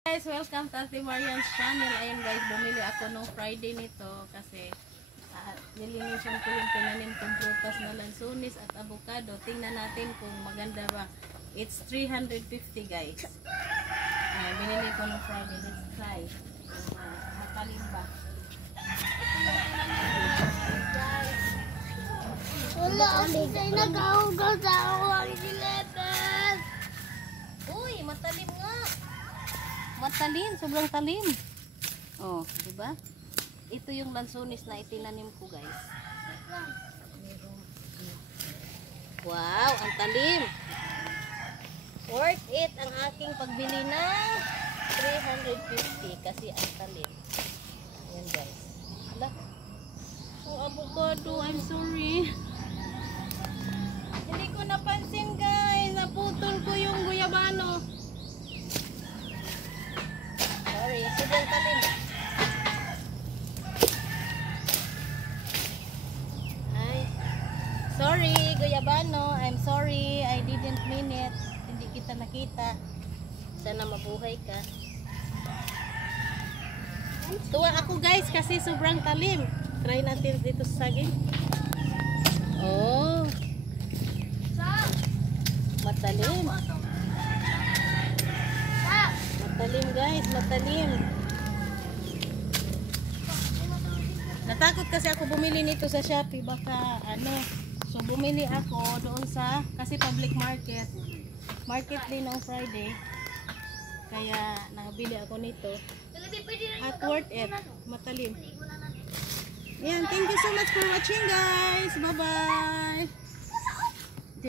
Guys, welcome to Ate Marian's channel. Ayun guys, bumili ako nung Friday nito kasi nilinisan ko yung tinanim kong prutas na lansunis at avocado. Tingnan natin kung maganda ba. It's 350 guys. Binili ko nung Friday. Let's try. Matalim ba? Wala ako sa'yo nag-ahugaw sa ako ang silepen. Uy, matalim nga. Matalim, sobrang talim. Oh, diba? Ito yung lansunis na itinanim ko, guys. Wow, ang talim. Worth it ang aking pagbili ng 350 kasi ang talim. Ayan, guys. Hala. Oh, avocado, I'm sorry. Hindi ko napansin, guys. Naputol ko yung guyabano. Sorry, sobrang talim. Ay, sorry, guyabano. I'm sorry. I didn't mean it. Hindi kita nakita. Sana mabuhay ka. Tuwa ako guys kasi sobrang talim. Try natin dito sa saging. Oh. Matalim. Matalim guys, matalim. Natakot kasi ako bumili nito sa Shopee, baka ano. So bumili ako doon sa, kasi public market. Market din on Friday. Kaya nakabili ako nito. At worth it. Matalim. Yan, thank you so much for watching guys. Bye bye.